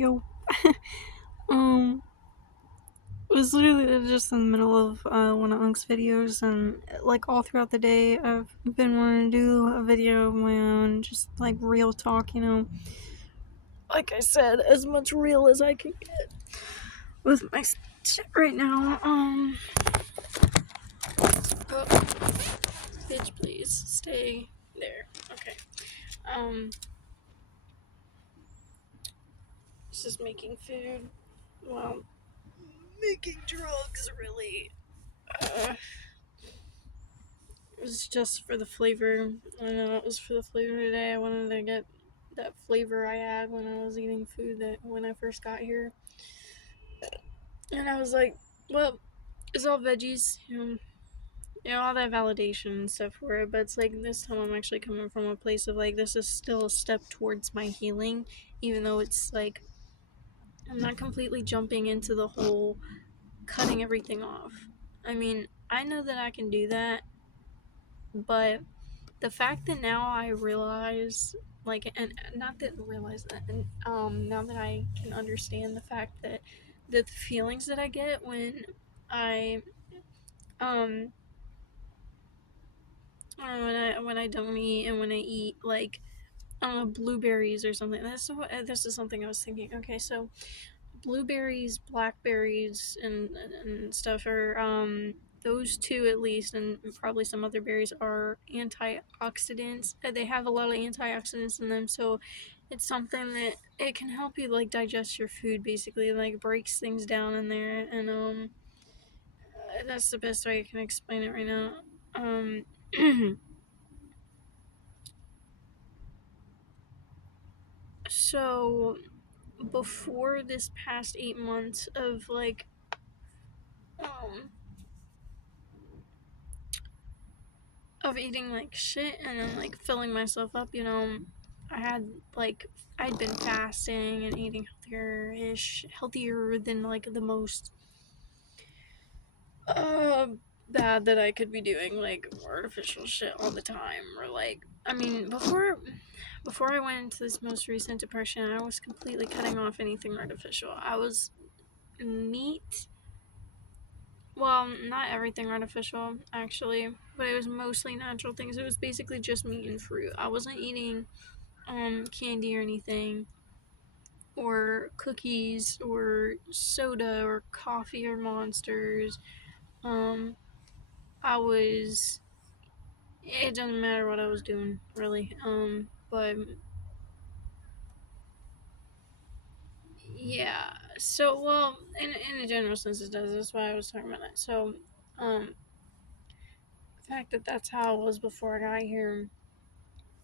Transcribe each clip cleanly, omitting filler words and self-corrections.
Yo. um, it was literally just in the middle of one of Unk's videos, and like all throughout the day, I've been wanting to do a video of my own, just like real talk, Like I said, as much real as I can get with my shit right now. Oh, bitch, please stay there. Okay. Um, it's just making food. Well, making drugs, really. It was just for the flavor. I know it was for the flavor today. I wanted to get that flavor I had when I was eating food that when I first got here. And I was like, well, it's all veggies, all that validation and stuff for it. But it's like this time I'm actually coming from a place of like, this is still a step towards my healing, even though it's like, I'm not completely jumping into the whole cutting everything off. I mean, I know that I can do that, but the fact that now I realize, like, and not that I realize that, and now that I can understand the fact that the feelings that I get when I, um, when I don't eat and when I eat like blueberries or something. This is something I was thinking. Okay, so blueberries, blackberries, and stuff are those two at least, and probably some other berries are antioxidants. They have a lot of antioxidants in them, so it's something that it can help you like digest your food. Basically, like breaks things down in there, and that's the best way I can explain it right now. Um. So before this past 8 months of like um of eating like shit and then like filling myself up, I had like I'd been fasting and eating healthier than like the most uh bad that I could be doing, like artificial shit all the time, or like I mean before I went into this most recent depression, I was completely cutting off anything artificial. I was meat. Well, not everything artificial, actually, but it was mostly natural things. It was basically just meat and fruit. I wasn't eating candy or anything, or cookies, or soda, or coffee, or monsters. Um, I was. It doesn't matter what I was doing, really. But yeah. So, well, in a general sense, it does. That's why I was talking about that. So, um, the fact that that's how it was before I got here,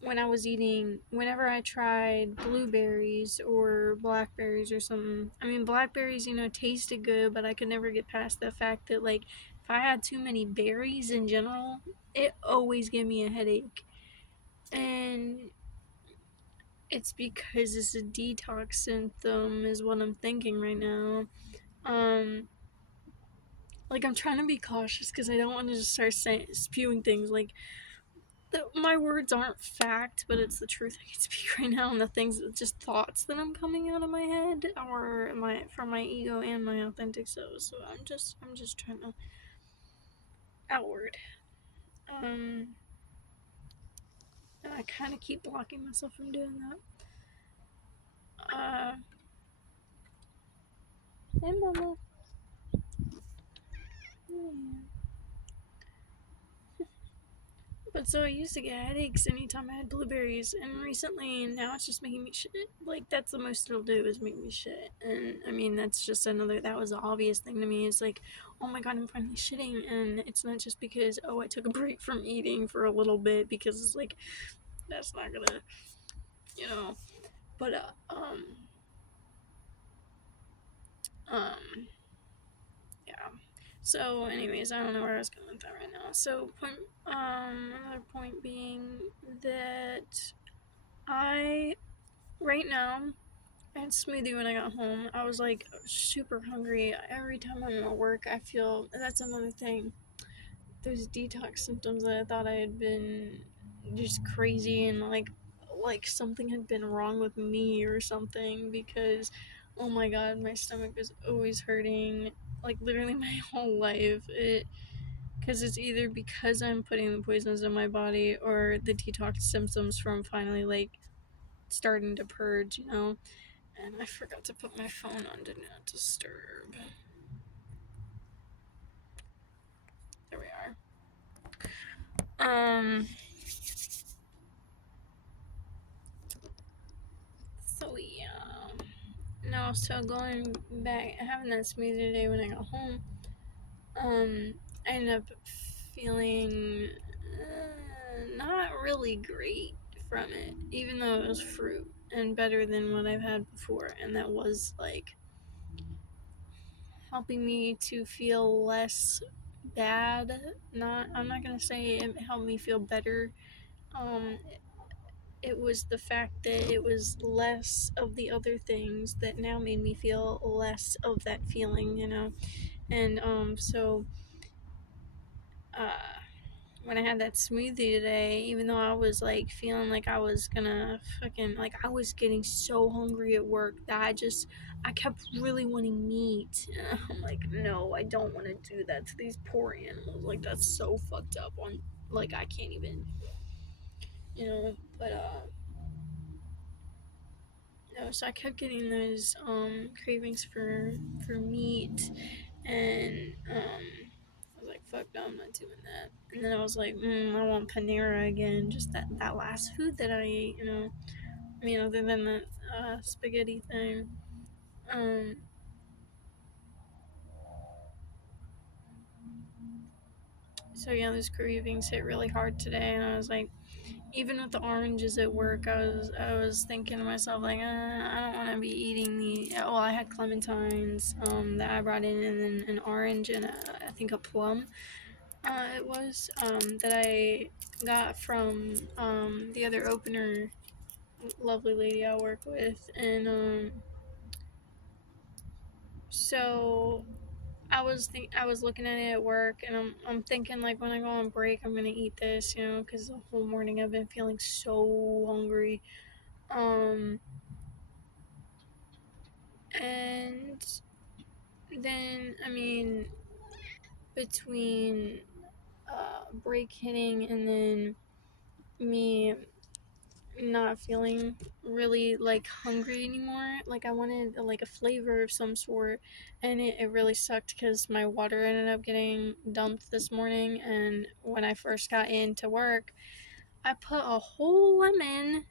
when I was eating, whenever I tried blueberries or blackberries or something, I mean, blackberries, tasted good, but I could never get past the fact that, like, if I had too many berries in general, it always gave me a headache. And it's because it's a detox symptom, is what I'm thinking right now. Um, like, I'm trying to be cautious because I don't want to just start spewing things like, my words aren't fact, but it's the truth I can speak right now, and the things, just thoughts that I'm coming out of my head, or from my ego and my authentic self. So I'm just trying to outward. Um, and I kind of keep blocking myself from doing that. Hey, mama. Yeah. But so I used to get headaches anytime I had blueberries, and recently now it's just making me shit. Like, that's the most it'll do, is make me shit. And I mean, that was the obvious thing to me. It's like, oh my god, I'm finally shitting. And it's not just because, oh, I took a break from eating for a little bit, because it's like, that's not gonna, you know. But, um, yeah. So, anyways, I don't know where I was going with that right now. So, another point being that I right now, I had smoothie when I got home. I was like super hungry. Every time I'm at work, I feel that's another thing. Those detox symptoms that I thought I had been just crazy, and like something had been wrong with me or something, because Oh my god, my stomach is always hurting. Like literally my whole life. Because it's either because I'm putting the poisons in my body or the detox symptoms from finally like starting to purge, you know? And I forgot to put my phone on Do Not Disturb. There we are. So yeah. No, so going back, having that smoothie today when I got home, I ended up feeling not really great from it, even though it was fruit and better than what I've had before, and that was like helping me to feel less bad. I'm not gonna say it helped me feel better. Um, it was the fact that it was less of the other things that now made me feel less of that feeling, you know. And so uh, when I had that smoothie today, even though I was like feeling like I was gonna fucking like I was getting so hungry at work that I kept really wanting meat. And I'm like, no, I don't want to do that to these poor animals. Like that's so fucked up. On like I can't even, you know. But no, so I kept getting those cravings for meat, and I was like, fuck no, I'm not doing that. And then I was like, I want Panera again, just that last food that I ate, you know. I mean, other than that spaghetti thing. Um, so yeah, those cravings hit really hard today, and I was like, even with the oranges at work, I was thinking to myself like, I don't want to be eating the. Well, I had clementines that I brought in, and then an orange and I think a plum. It was that I got from the other opener, lovely lady I work with, and so I was looking at it at work, and I'm thinking like when I go on break, I'm gonna eat this, you know, because the whole morning I've been feeling so hungry. Um, and then I mean between break hitting and then me not feeling really like hungry anymore. Like I wanted like a flavor of some sort, and it really sucked because my water ended up getting dumped this morning. And when I first got into work, I put a whole lemon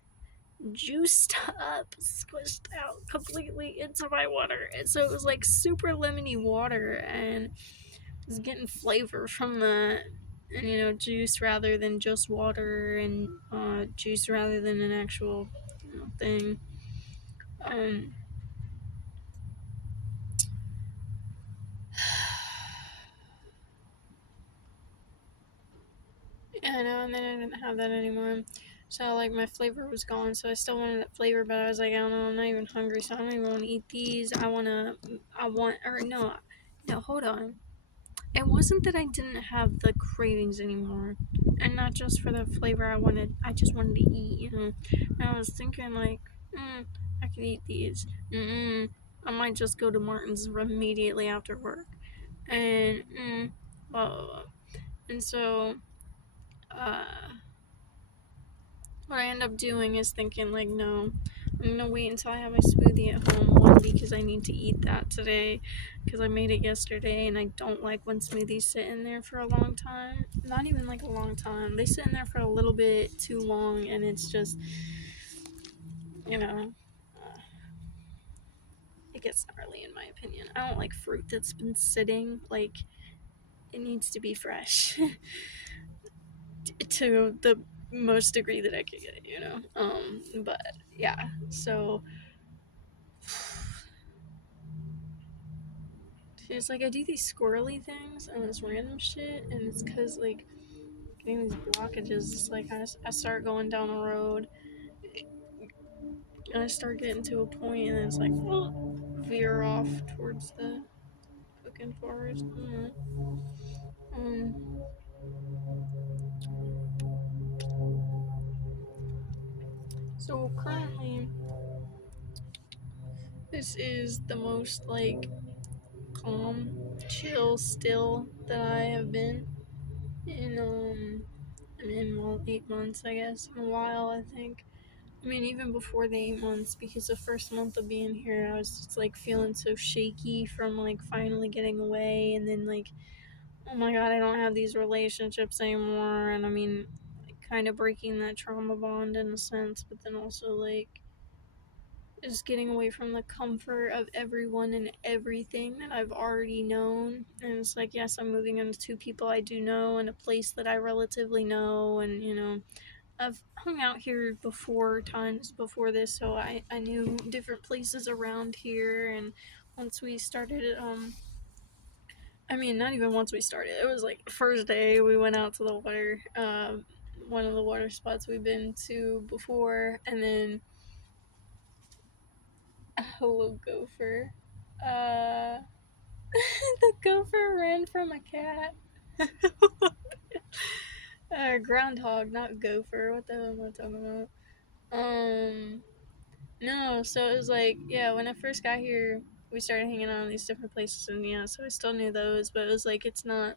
juiced up, squished out completely into my water, and so it was like super lemony water, and was getting flavor from the and you know juice rather than just water, and juice rather than an actual thing. Um, yeah, I know, and then I didn't have that anymore. So like my flavor was gone, so I still wanted that flavor, but I was like, I don't know, I'm not even hungry, so I don't even want to eat these. No, hold on. It wasn't that I didn't have the cravings anymore, and not just for the flavor I just wanted to eat, you know. And I was thinking, like, I could eat these. I might just go to Martin's immediately after work. And, blah, blah, blah. And so, uh, what I end up doing is thinking, like, no, I'm gonna wait until I have my smoothie at home. One, because I need to eat that today, because I made it yesterday, and I don't like when smoothies sit in there for a long time. Not even like a long time. They sit in there for a little bit too long, and it's just, you know, uh, it gets gnarly in my opinion. I don't like fruit that's been sitting. Like, it needs to be fresh to the most degree that I could get it, you know. But yeah, so it's like I do these squirrely things and this random shit, and it's because like getting these blockages. It's like I start going down a road and I start getting to a point, and then it's like veer off towards the fucking forest. Um, so currently this is the most like calm, chill, still that I have been in well 8 months, I guess, in a while. I think. I mean, even before the 8 months, because the first month of being here, I was just like feeling so shaky from like finally getting away, and then like, oh my god, I don't have these relationships anymore, and I mean, like, kind of breaking that trauma bond in a sense, but then also like just getting away from the comfort of everyone and everything that I've already known. And it's like, yes, I'm moving into two people I do know and a place that I relatively know, and I've hung out here before times before this, so I knew different places around here. And once we started, I mean, not even once we started, it was like first day we went out to the water, one of the water spots we've been to before, and then hello gopher. Uh, the gopher ran from a cat. Groundhog, not gopher. What the hell am I talking about? No, so it was like, yeah, when I first got here, we started hanging out in these different places, and yeah, so I still knew those, but it was like, it's not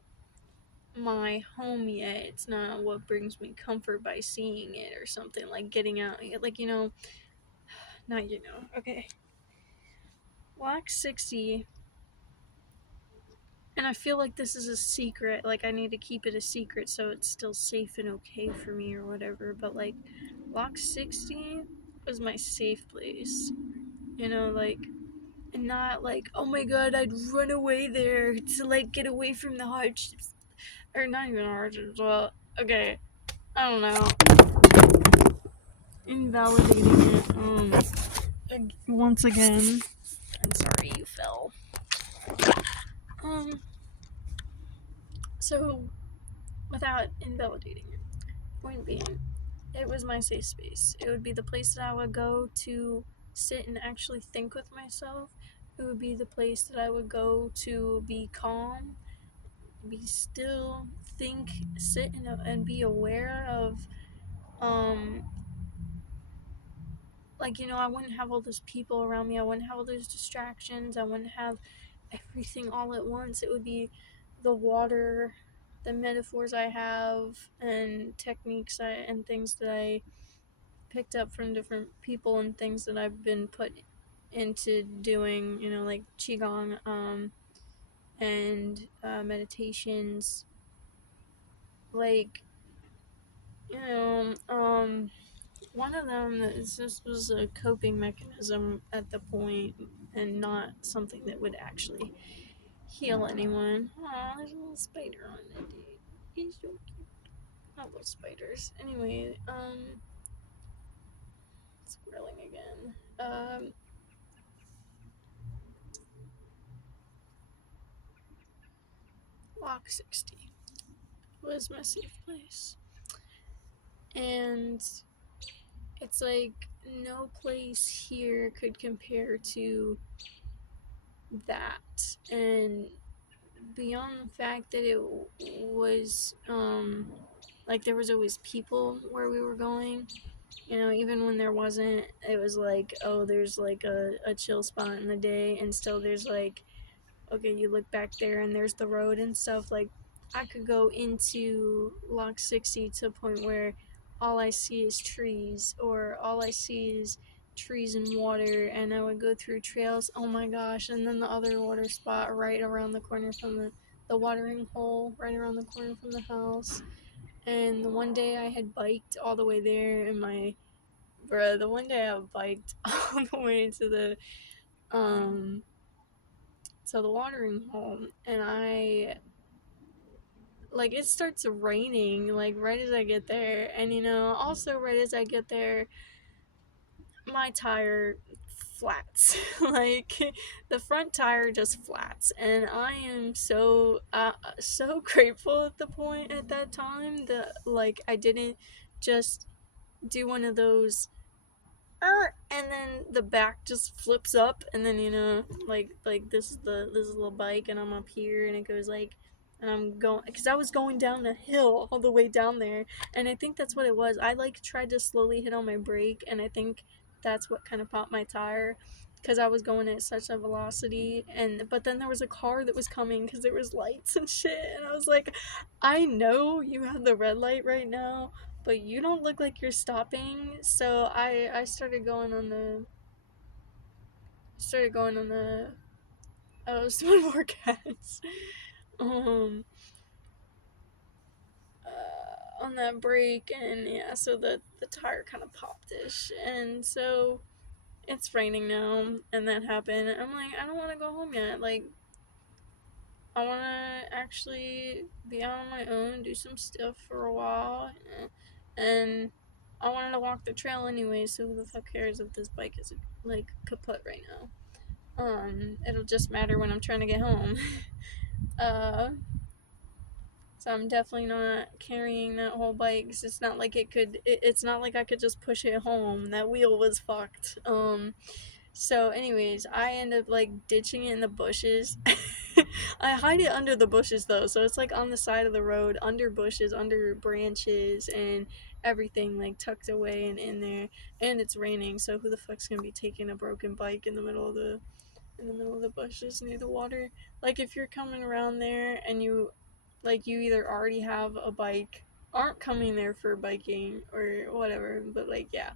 my home yet. It's not what brings me comfort by seeing it or something, like getting out, like, not, okay. Block 60, and I feel like this is a secret, like, I need to keep it a secret so it's still safe and okay for me or whatever, but like, Block 60 was my safe place, like, and not like, oh my god, I'd run away there to like get away from the hardships, or not even hardships. Well, okay, I don't know, invalidating it. Once again, I'm sorry you fell. Um, so without invalidating it, point being, it was my safe space. It would be the place that I would go to sit and actually think with myself. It would be the place that I would go to be calm, be still, think, sit and be aware of, um, like, I wouldn't have all those people around me. I wouldn't have all those distractions. I wouldn't have everything all at once. It would be the water, the metaphors I have, and techniques and things that I picked up from different people and things that I've been put into doing, like Qigong, and meditations, like, one of them is this was a coping mechanism at the point and not something that would actually heal anyone. Aw, there's a little spider on it, dude. He's so cute. I love spiders. Anyway, squirreling again. Lock 60 was my safe place. And it's like no place here could compare to that. And beyond the fact that it was, like, there was always people where we were going, even when there wasn't, it was like, oh, there's like a chill spot in the day, and still there's like, okay, you look back there and there's the road and stuff. Like, I could go into Lock 60 to a point where all I see is trees, or all I see is trees and water, and I would go through trails. Oh my gosh. And then the other water spot right around the corner from the watering hole, right around the corner from the house. And the one day I had biked all the way there, and the one day I biked all the way um, to the watering hole, and like, it starts raining, like, right as I get there, and also right as I get there, my tire flats. Like, the front tire just flats, and I am so grateful at that time that, like, I didn't just do one of those, and then the back just flips up, and then like this is a little bike, and I'm up here, and it goes like, and I'm going, because I was going down a hill all the way down there, and I think that's what it was. I like tried to slowly hit on my brake, and I think that's what kind of popped my tire. because I was going at such a velocity, and but then there was a car that was coming because there was lights and shit, and I was like, I know you have the red light right now, but you don't look like you're stopping. So I started going on the small more cats um on that break, and yeah, so the tire kind of popped ish, and so it's raining now, and that happened. I'm like, I don't want to go home yet. Like, I want to actually be out on my own, do some stuff for a while, and I wanted to walk the trail anyway. So who the fuck cares if this bike is like kaput right now? It'll just matter when I'm trying to get home. uh, so I'm definitely not carrying that whole bike. 'Cause it's not like it's not like I could just push it home. That wheel was fucked. So, anyways, I end up like ditching it in the bushes. I hide it under the bushes though, so it's like on the side of the road, under bushes, under branches, and everything like tucked away and in there. And it's raining, so who the fuck's gonna be taking a broken bike in the middle of the bushes near the water? Like if you're coming around there and you either already have a bike, aren't coming there for biking or whatever, but like yeah.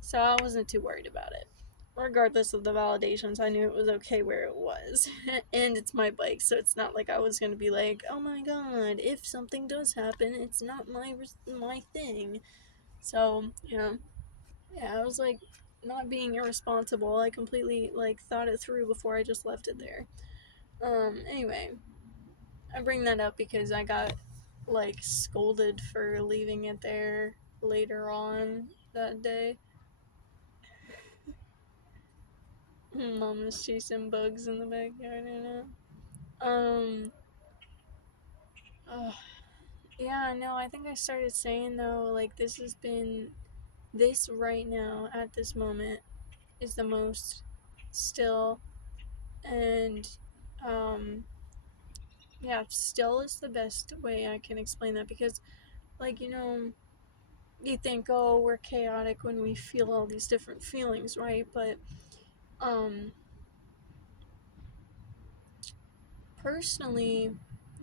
So I wasn't too worried about it. Regardless of the validations, I knew it was okay where it was. And it's my bike, so it's not like I was going to be like, "Oh my god, if something does happen, it's not my thing." So, yeah, I was like not being irresponsible. I completely like thought it through before I just left it there. Anyway, I bring that up because I got like scolded for leaving it there later on that day. Mom was chasing bugs in the backyard, uh, yeah, no, I think I started saying though, like this right now at this moment is the most still, and um, yeah, still is the best way I can explain that because, like, you think, oh, we're chaotic when we feel all these different feelings, right? But um, personally,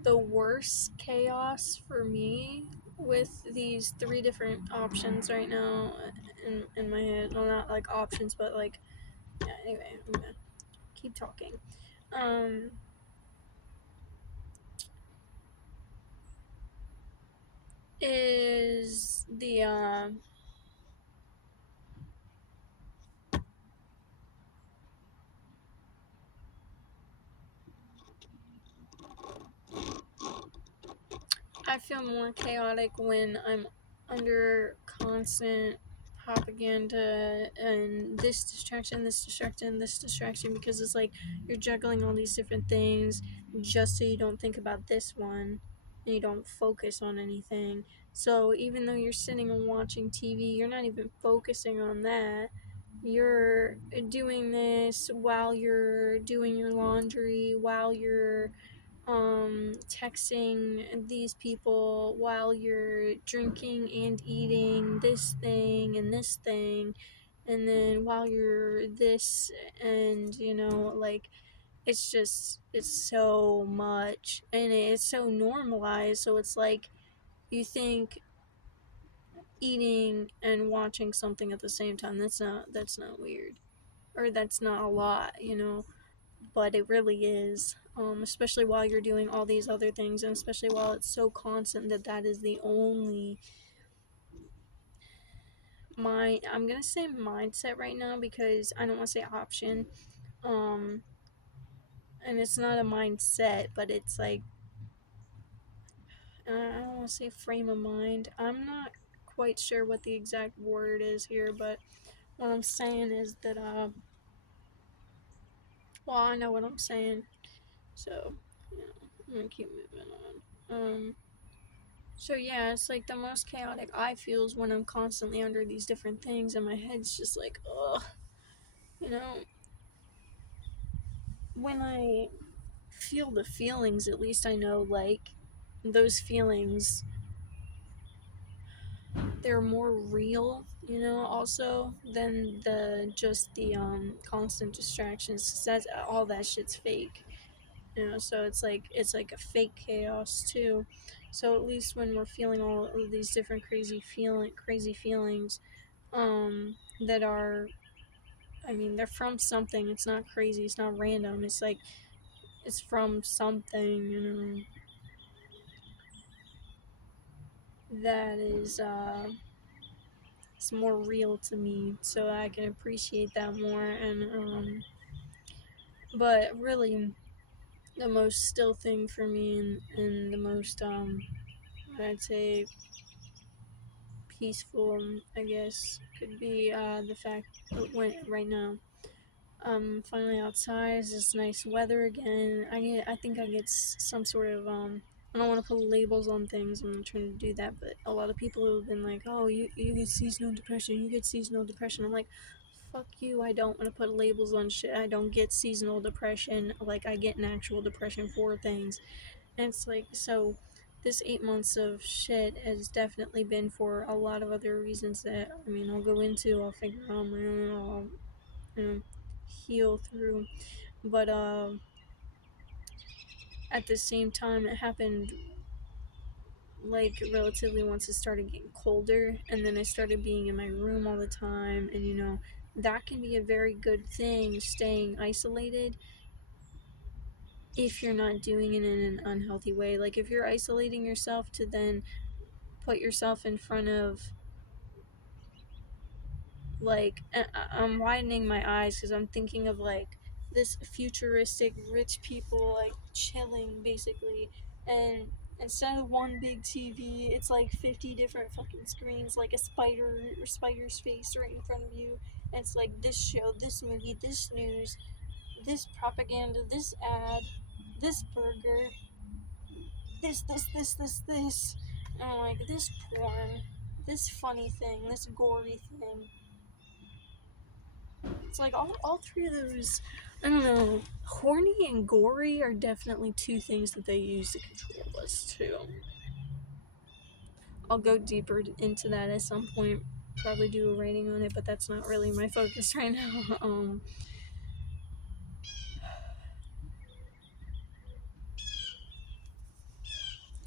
the worst chaos for me with these three different options right now in my head, well, not like options, but like, yeah, anyway, I'm gonna keep talking. Um, is I feel more chaotic when I'm under constant propaganda and this distraction, because it's like you're juggling all these different things just so you don't think about this one and you don't focus on anything. So even though you're sitting and watching TV, you're not even focusing on that. You're doing this while you're doing your laundry, while you're texting these people, while you're drinking and eating this thing and this thing, and then while you're this, and like it's so much and it's so normalized, so it's like you think eating and watching something at the same time, that's not weird, or that's not a lot, but it really is. Especially while you're doing all these other things, and especially while it's so constant that is the only I'm gonna say mindset right now because I don't want to say option. Um, and it's not a mindset, but it's like I don't want to say frame of mind. I'm not quite sure what the exact word is here, but what I'm saying is that well, I know what I'm saying, so yeah, I'm gonna keep moving on. So yeah, it's like the most chaotic I feel is when I'm constantly under these different things and my head's just like, ugh. You know, when I feel the feelings, at least I know like those feelings they're more real, you know, also than the just the constant distractions. 'Cause that's all that shit's fake, you know. So it's like a fake chaos too. So at least when we're feeling all of these different crazy feelings, that are, I mean, they're from something. It's not crazy. It's not random. It's like it's from something, you know, that is it's more real to me, so I can appreciate that more. And but really, the most still thing for me, and the most I'd say peaceful, I guess, could be the fact that when right now finally outside. It's just nice weather again. I think I get some sort of I don't want to put labels on things. I'm not trying to do that, but a lot of people have been like, "Oh, you get seasonal depression. You get seasonal depression." I'm like, "Fuck you! I don't want to put labels on shit. I don't get seasonal depression. Like I get an actual depression for things." And it's like, so this 8 months of shit has definitely been for a lot of other reasons that, I mean, I'll go into. I'll figure out on my own. I'll, you know, heal through. But at the same time, it happened like relatively once it started getting colder, and then I started being in my room all the time, and you know, that can be a very good thing, staying isolated, if you're not doing it in an unhealthy way. Like if you're isolating yourself to then put yourself in front of, like, I'm widening my eyes because I'm thinking of like this futuristic rich people like chilling basically, and instead of one big TV, it's like 50 different fucking screens, like a spider or spider's face right in front of you. And it's like this show, this movie, this news, this propaganda, this ad, this burger, this, and I'm like, this porn, this funny thing, this gory thing. It's like all three of those, I don't know, horny and gory are definitely two things that they use to control us too. I'll go deeper into that at some point, probably do a rating on it, but that's not really my focus right now.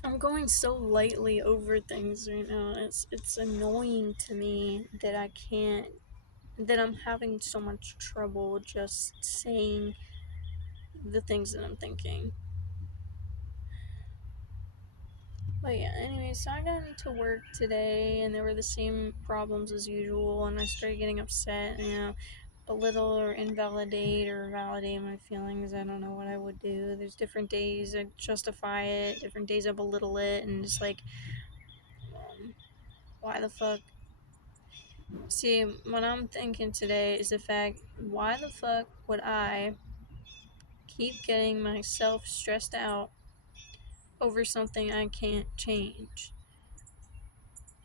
I'm going so lightly over things right now. It's annoying to me that I can't, that I'm having so much trouble just saying the things that I'm thinking. But yeah, anyway, so I got into work today and there were the same problems as usual, and I started getting upset, and, you know, belittle or invalidate or validate my feelings. I don't know what I would do. There's different days I justify it, different days I belittle it, and just like, why the fuck? See, what I'm thinking today is the fact, why the fuck would I keep getting myself stressed out over something I can't change?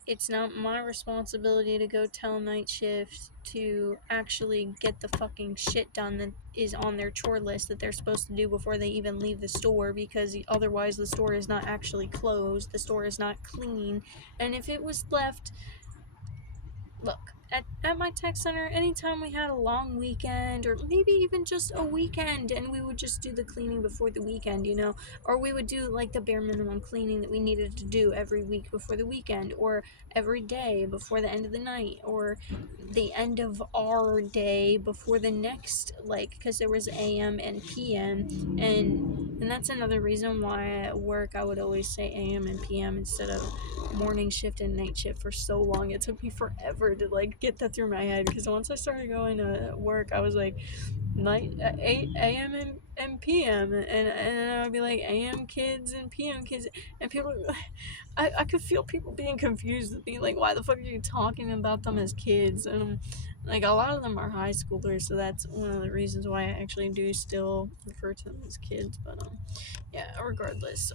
It's not my responsibility to go tell night shift to actually get the fucking shit done that is on their chore list that they're supposed to do before they even leave the store, because otherwise the store is not actually closed, the store is not clean. And if it was left, look, at my tech center, anytime we had a long weekend, or maybe even just a weekend, and we would just do the cleaning before the weekend, you know, or we would do like the bare minimum cleaning that we needed to do every week before the weekend, or every day before the end of the night, or the end of our day before the next, like, because there was AM and PM, and that's another reason why at work I would always say AM and PM instead of morning shift and night shift for so long. It took me forever to like get that through my head, because once I started going to work, I was like night 8 a.m. and p.m. and I'd be like AM kids and PM kids, and people, I could feel people being confused, being like, why the fuck are you talking about them as kids? And like, a lot of them are high schoolers, so that's one of the reasons why I actually do still refer to them as kids. But yeah, regardless,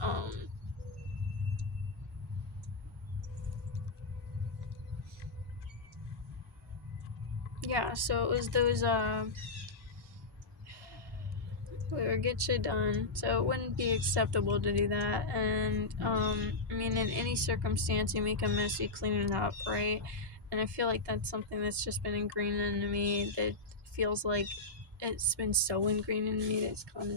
yeah, so it was those we would get shit done. So it wouldn't be acceptable to do that. And I mean, in any circumstance, you make a mess, you clean it up, right? And I feel like that's something that's just been ingrained into me. That feels like it's been so ingrained in me that it's kind of